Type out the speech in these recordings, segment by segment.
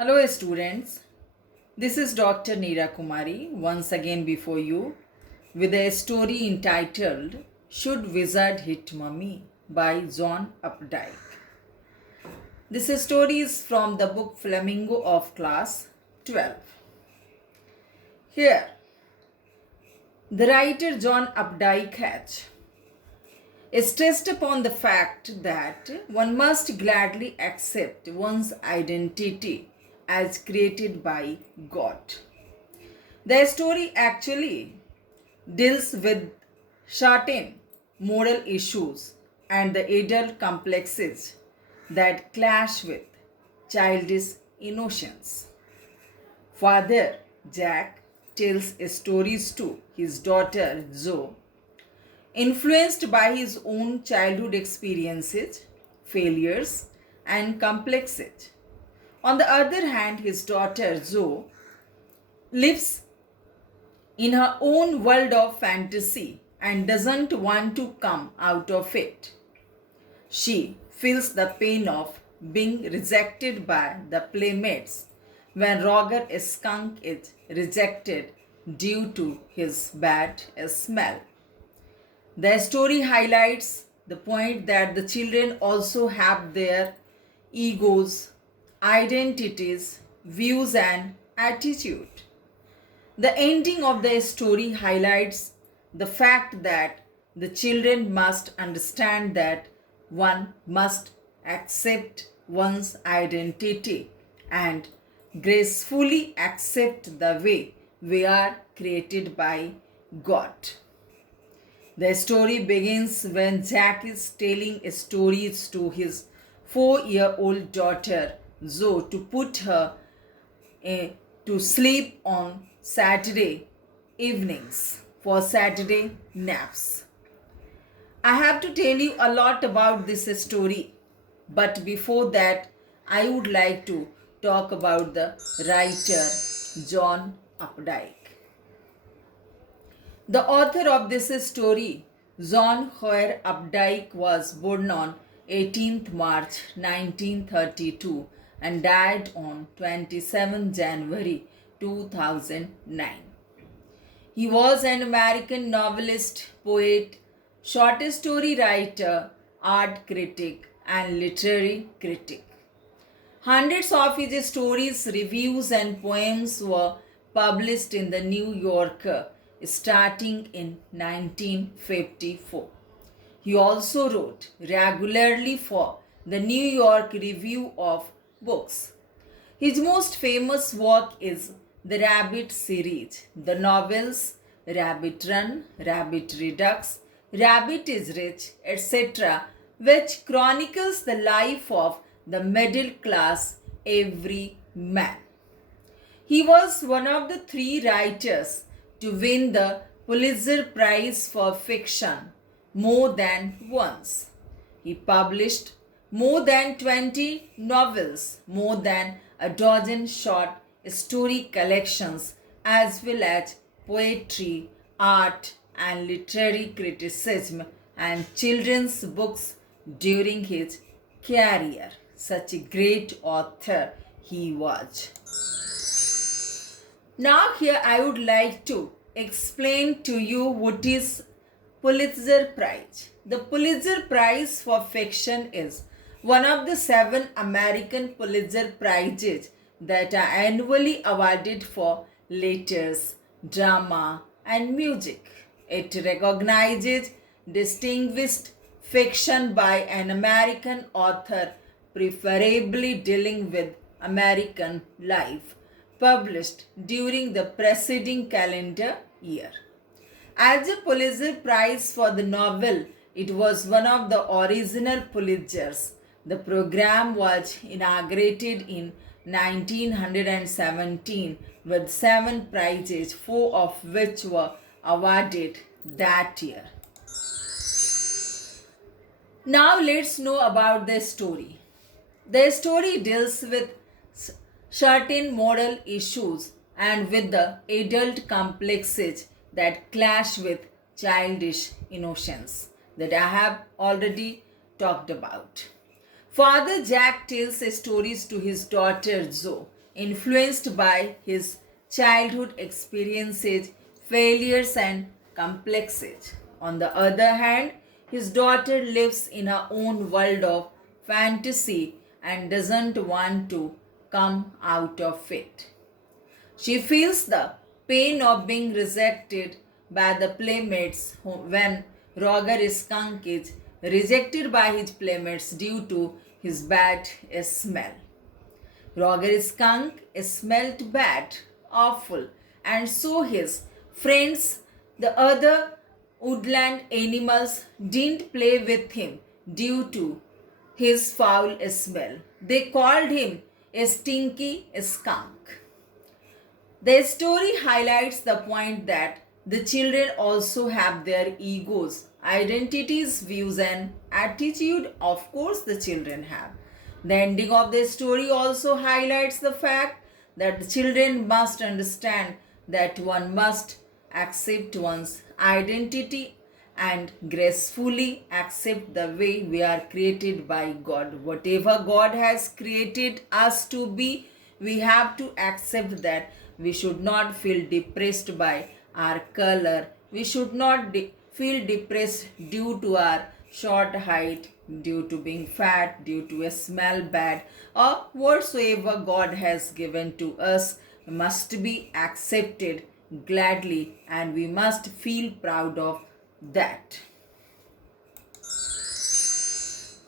Hello students, this is Dr. NIRA Kumari once again before you with a story entitled Should Wizard Hit Mummy by John Updike. This story is from the book Flamingo of class 12. Here, the writer John Updike has stressed upon the fact that one must gladly accept one's identity as created by God. The story actually deals with certain moral issues and the adult complexes that clash with childish innocence. Father Jack tells stories to his daughter Zoe, influenced by his own childhood experiences, failures, and complexes. On the other hand, his daughter Zoe lives in her own world of fantasy and doesn't want to come out of it. She feels the pain of being rejected by the playmates when Roger a skunk is rejected due to his bad smell. The story highlights the point that the children also have their egos, identities, views, and attitude. The ending of the story highlights the fact that the children must understand that one must accept one's identity and gracefully accept the way we are created by God. The story begins when Jack is telling stories to his 4-year-old daughter Zoe to put her to sleep on Saturday evenings for Saturday naps. I have to tell you a lot about this story, but before that, I would like to talk about the writer John Updike. The author of this story, John Hoare Updike, was born on 18th March 1932 and died on 27 January 2009. He was an American novelist, poet, short story writer, art critic, and literary critic. Hundreds of his stories, reviews, and poems were published in the New Yorker starting in 1954. He also wrote regularly for the New York Review of Books. His most famous work is the Rabbit series, the novels Rabbit Run, Rabbit Redux, Rabbit is Rich, etc., which chronicles the life of the middle class everyman. He was one of the 3 writers to win the Pulitzer Prize for Fiction more than once. He published more than 20 novels, more than a dozen short story collections, as well as poetry, art, and literary criticism and children's books during his career. Such a great author he was. Now here I would like to explain to you what is Pulitzer Prize. The Pulitzer Prize for Fiction is one of the 7 American Pulitzer Prizes that are annually awarded for letters, drama, and music. It recognizes distinguished fiction by an American author, preferably dealing with American life, published during the preceding calendar year. As a Pulitzer Prize for the novel, it was one of the original Pulitzers. The program was inaugurated in 1917 with 7 prizes, 4 of which were awarded that year. Now let's know about the story. The story deals with certain moral issues and with the adult complexes that clash with childish innocence that I have already talked about. Father Jack tells stories to his daughter Zoe, influenced by his childhood experiences, failures, and complexes. On the other hand, his daughter lives in her own world of fantasy and doesn't want to come out of it. She feels the pain of being rejected by the playmates when Roger Skunk is rejected by his playmates due to his bad smell. Roger Skunk smelled bad, awful, and so his friends, the other woodland animals, didn't play with him due to his foul smell. They called him a stinky skunk. The story highlights the point that the children also have their egos, identities, views, and attitude. Of course, the children have. The ending of the story also highlights the fact that the children must understand that one must accept one's identity and gracefully accept the way we are created by God. Whatever God has created us to be, we have to accept that. We should not feel depressed by our color. We should not feel depressed due to our short height, due to being fat, due to a smell bad, or whatsoever God has given to us must be accepted gladly, and we must feel proud of that.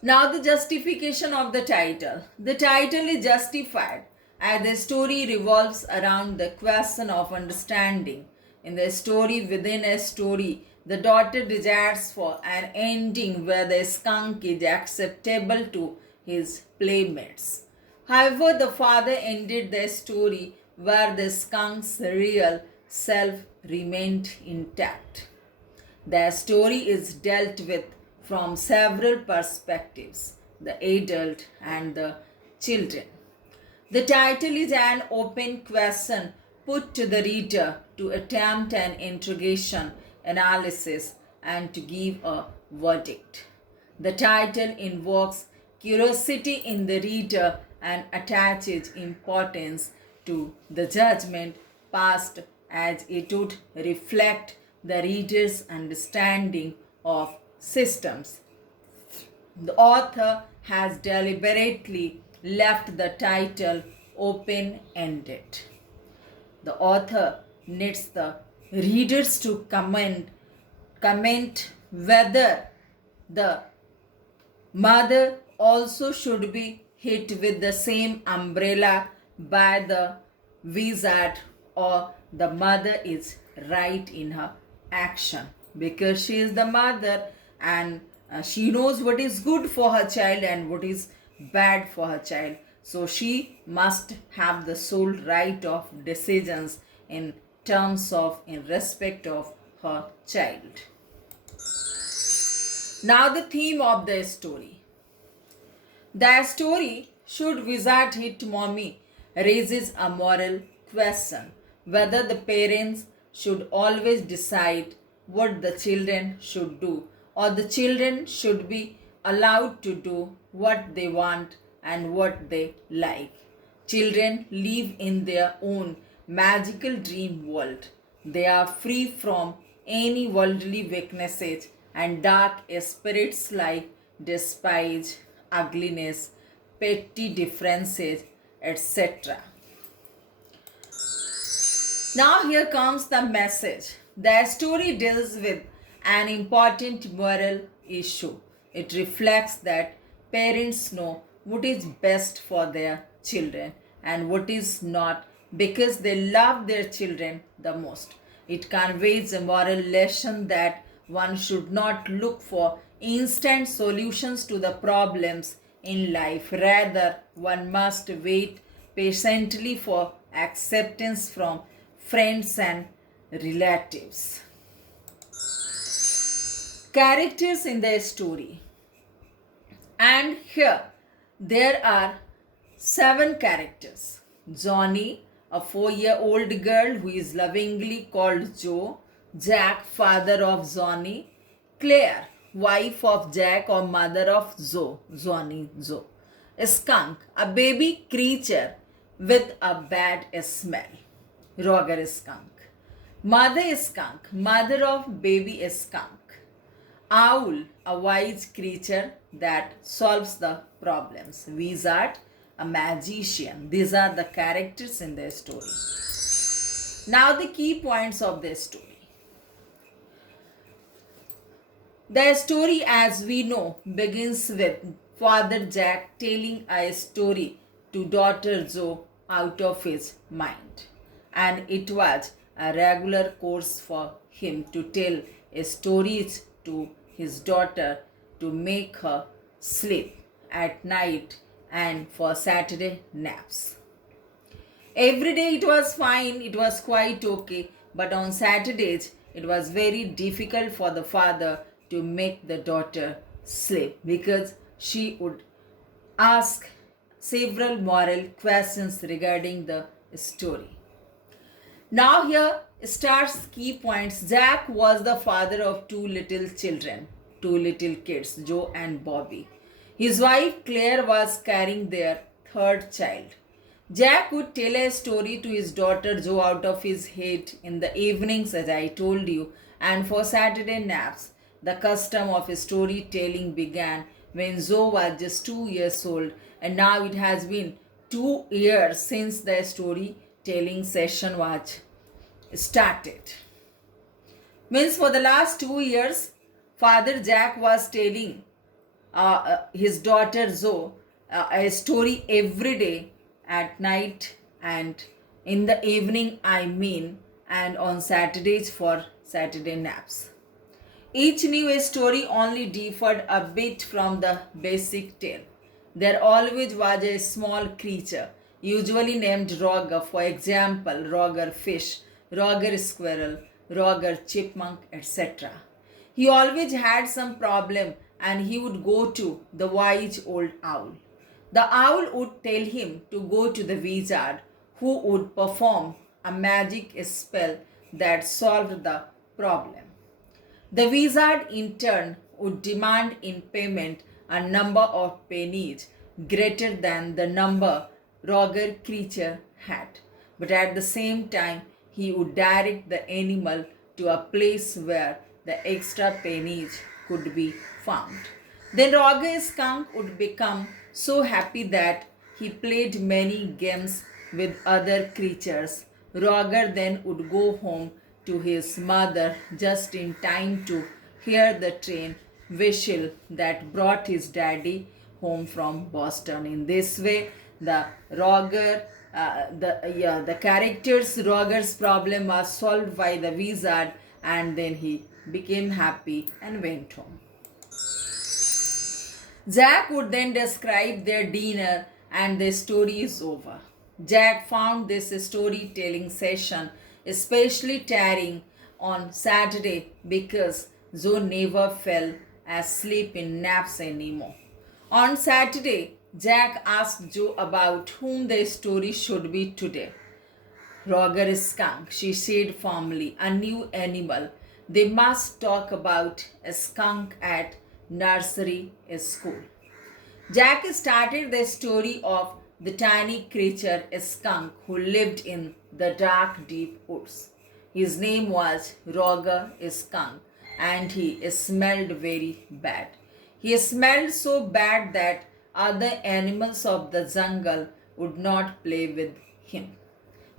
Now, the justification of the title. The title is justified as the story revolves around the question of understanding. In the story within a story, the daughter desires for an ending where the skunk is acceptable to his playmates. However, the father ended the story where the skunk's real self remained intact. The story is dealt with from several perspectives, the adult and the children. The title is an open question put to the reader to attempt an interrogation, analysis, and to give a verdict. The title invokes curiosity in the reader and attaches importance to the judgment passed as it would reflect the reader's understanding of systems. The author has deliberately left the title open-ended. The author needs the readers to comment whether the mother also should be hit with the same umbrella by the wizard, or the mother is right in her action because she is the mother and she knows what is good for her child and what is bad for her child. So she must have the sole right of decisions in respect of her child. Now the theme of the story. The story Should Wizard Hit Mommy raises a moral question whether the parents should always decide what the children should do, or the children should be allowed to do what they want and what they like. Children live in their own magical dream world. They are free from any worldly weaknesses and dark spirits like despise, ugliness, petty differences, etc. Now here comes the message. The story deals with an important moral issue. It reflects that parents know what is best for their children and what is not because they love their children the most. It conveys a moral lesson that one should not look for instant solutions to the problems in life. Rather, one must wait patiently for acceptance from friends and relatives. Characters in the story. And here there are 7 characters. Johnny, a 4-year-old girl who is lovingly called Jo. Jack, father of Johnny. Claire, wife of Jack or mother of Johnny. Skunk, a baby creature with a bad smell. Roger skunk. Mother skunk, mother of baby skunk. Owl, a wise creature that solves the problems. Wizard, a magician. These are the characters in the story. Now the key points of the story. The story, as we know, begins with Father Jack telling a story to daughter Joe out of his mind. And it was a regular course for him to tell stories to his daughter to make her sleep at night and for Saturday naps. Every day it was fine, it was quite okay, but on Saturdays it was very difficult for the father to make the daughter sleep because she would ask several moral questions regarding the story. Now here starts key points. Jack was the father of two little children, two little kids, Joe and Bobby. His wife Claire was carrying their third child. Jack would tell a story to his daughter Joe out of his head in the evenings, as I told you, and for Saturday naps. The custom of storytelling began when Joe was just 2 years old, and now it has been 2 years since the storytelling session was started. Means for the last 2 years, Father Jack was telling his daughter Zoe a story every day at night and in the evening, and on Saturdays for Saturday naps. Each new story only differed a bit from the basic tale. There always was a small creature, usually named Roger, for example, Roger fish, Roger squirrel, Roger chipmunk, etc. He always had some problem and he would go to the wise old owl. The owl would tell him to go to the wizard who would perform a magic spell that solved the problem. The wizard in turn would demand in payment a number of pennies greater than the number Roger creature had, but at the same time he would direct the animal to a place where the extra pennies could be found. Then Roger skunk would become so happy that he played many games with other creatures. Roger then would go home to his mother just in time to hear the train whistle that brought his daddy home from Boston. In this way, the character's Roger's problem was solved by the wizard, and then he became happy and went home. Jack would then describe their dinner and the story is over. Jack found this storytelling session especially tiring on Saturday because Joe never fell asleep in naps anymore. On Saturday, Jack asked Joe about whom the story should be today. Roger skunk, she said firmly, a new animal. They must talk about a skunk at nursery school. Jack started the story of the tiny creature, a skunk who lived in the dark, deep woods. His name was Roger skunk, and he smelled very bad. He smelled so bad that other animals of the jungle would not play with him.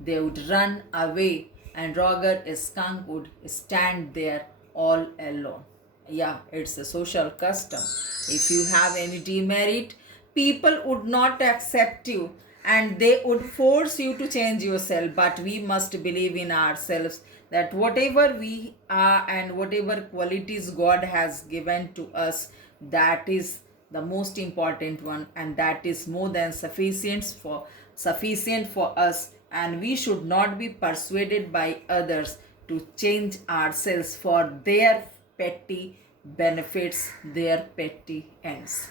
They would run away, and Roger skunk would stand there all alone. Yeah, it's a social custom. If you have any demerit, people would not accept you and they would force you to change yourself. But we must believe in ourselves that whatever we are and whatever qualities God has given to us, that is the most important one, and that is more than sufficient for us, and we should not be persuaded by others to change ourselves for their petty benefits, their petty ends.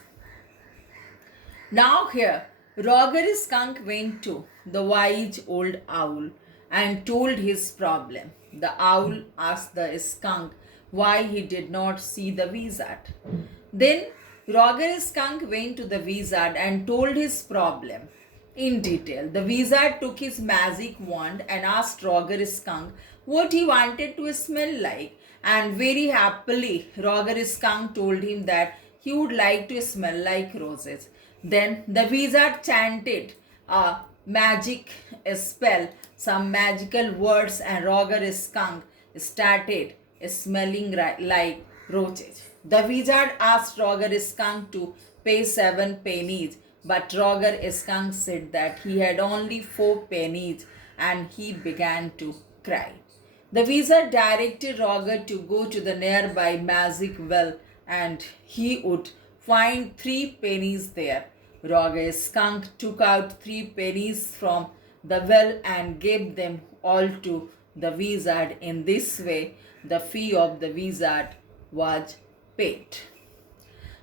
Now here, Roger skunk went to the wise old owl and told his problem. The owl asked the skunk why he did not see the wizard. Then Roger skunk went to the wizard and told his problem. in detail. The wizard took his magic wand and asked Roger Skunk what he wanted to smell like. And very happily, Roger Skunk told him that he would like to smell like roses. Then the wizard chanted a magic spell, some magical words, and Roger Skunk started smelling like roses. The wizard asked Roger Skunk to pay 7 pennies, but Roger Skunk said that he had only 4 pennies, and he began to cry. The wizard directed Roger to go to the nearby magic well, and he would find 3 pennies there. Roger Skunk took out 3 pennies from the well and gave them all to the wizard. In this way, the fee of the wizard was paid.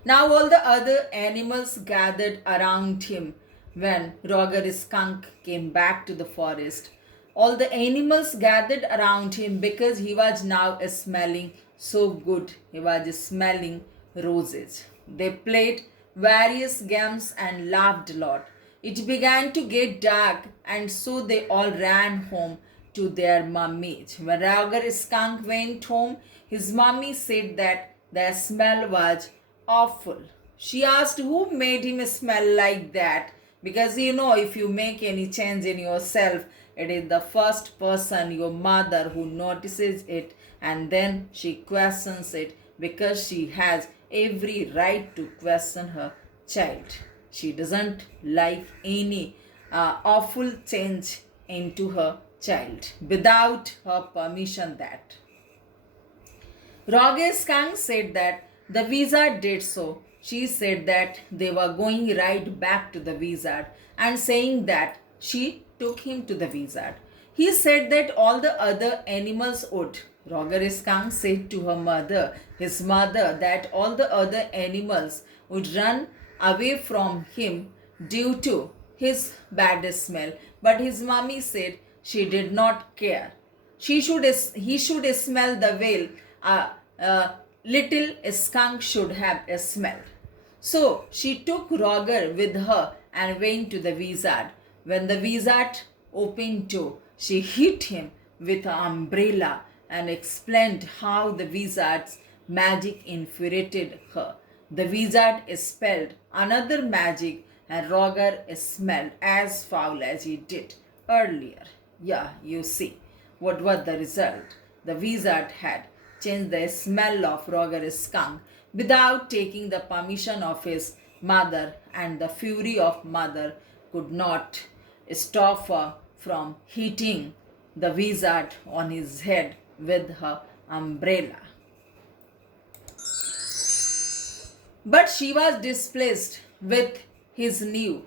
Now all the other animals gathered around him when Roger Skunk came back to the forest. All the animals gathered around him because he was now smelling so good. He was smelling roses. They played various games and laughed a lot. It began to get dark, and so they all ran home to their mummies. When Roger Skunk went home, his mummy said that the smell was awful. She asked who made him smell like that, because if you make any change in yourself, it is the first person, your mother, who notices it, and then she questions it, because she has every right to question her child. She doesn't like any awful change into her child without her permission. That Roger Skunk said that the wizard did so. She said that they were going right back to the wizard, and saying that she took him to the wizard. He said that all the other animals would. Roger Skunk said to his mother, that all the other animals would run away from him due to his bad smell. But his mummy said she did not care. He should smell the way little skunk should have smelled. So she took Roger with her and went to the wizard. When the wizard opened door, she hit him with an umbrella and explained how the wizard's magic infuriated her. The wizard spelled another magic, and Roger smelled as foul as he did earlier. Yeah, you see, what was the result? The wizard had changed the smell of Roger Skunk without taking the permission of his mother, and the fury of mother could not stop her from hitting the wizard on his head with her umbrella. But she was displeased with his new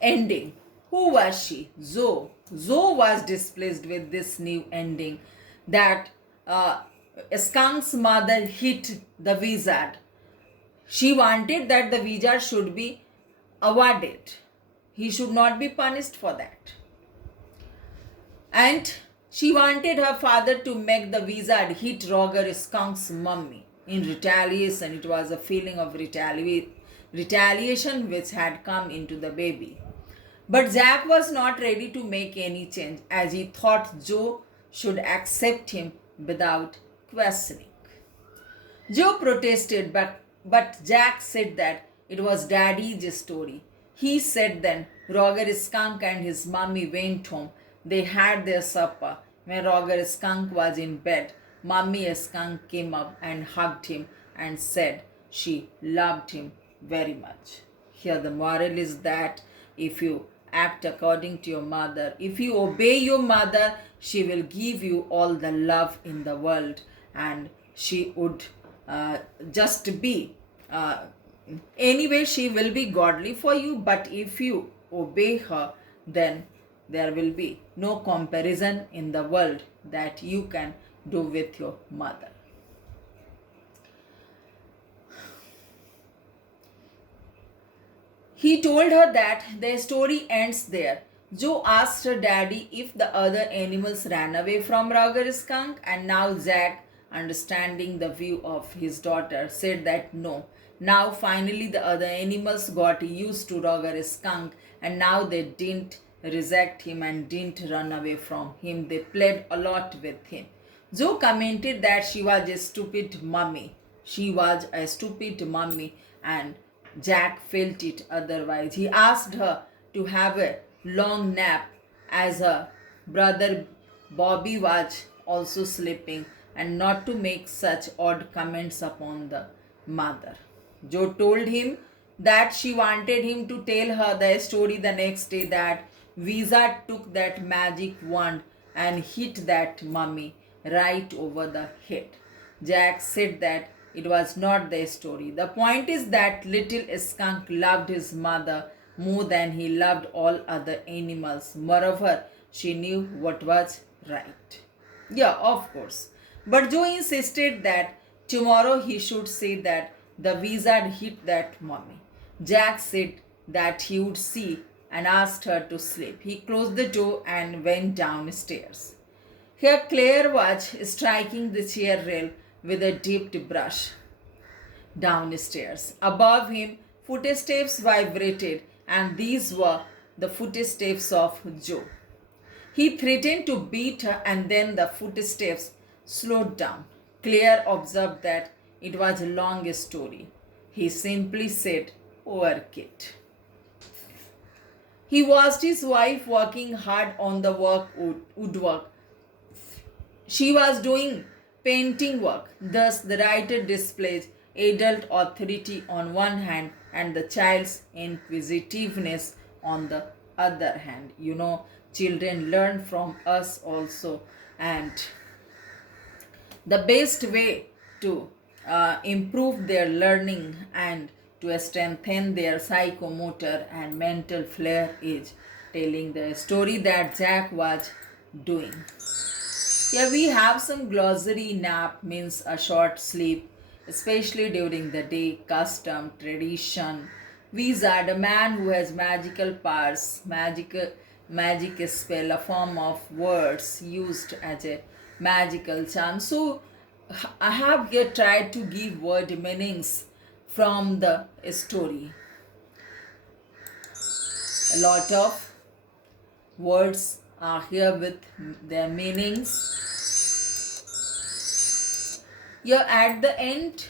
ending. Who was she? Zoe. Zoe was displeased with this new ending, that Skunk's mother hit the wizard. She wanted that the wizard should be awarded. He should not be punished for that. And she wanted her father to make the wizard hit Roger Skunk's mummy. In retaliation, it was a feeling of retaliation which had come into the baby. But Jack was not ready to make any change, as he thought Joe should accept him without questioning. Joe protested, but Jack said that it was Daddy's story. He said then Roger Skunk and his mummy went home. They had their supper. When Roger Skunk was in bed, Mummy Skunk came up and hugged him and said she loved him very much. Here the moral is that if you act according to your mother, if you obey your mother, she will give you all the love in the world, and she would just be anyway, she will be godly for you. But if you obey her, then there will be no comparison in the world that you can do with your mother. He told her that the story ends there. Joe asked her daddy if the other animals ran away from Roger Skunk, and now Jack, understanding the view of his daughter, said that no. Now finally the other animals got used to Roger Skunk and now they didn't reject him and didn't run away from him. They played a lot with him. Joe commented that she was a stupid mummy. She was a stupid mummy, and Jack felt it otherwise. He asked her to have a long nap as her brother Bobby was also sleeping, and not to make such odd comments upon the mother. Joe told him that she wanted him to tell her the story the next day, that Wizard took that magic wand and hit that mummy right over the head. Jack said that it was not the story. The point is that little skunk loved his mother more than he loved all other animals. Moreover, she knew what was right. Yeah, of course. But Joe insisted that tomorrow he should say that the wizard hit that mummy. Jack said that he would see and asked her to sleep. He closed the door and went downstairs. Here Claire was striking the chair rail with a dipped brush. Downstairs, above him, footsteps vibrated, and these were the footsteps of Joe. He threatened to beat her, and then the footsteps slowed down. Claire observed that it was a long story. He simply said, "Over, kid." He watched his wife working hard on the woodwork. She was doing painting work. Thus, the writer displays adult authority on one hand and the child's inquisitiveness on the other hand. Children learn from us also, and the best way to improve their learning and to strengthen their psychomotor and mental flair is telling the story that Jack was doing. Here we have some glossary. Nap means a short sleep, especially during the day. Custom, tradition. Wizard, a man who has magical powers. Magic spell, a form of words used as a magical charm. So I have here tried to give word meanings from the story. A lot of words are here with their meanings. Here at the end,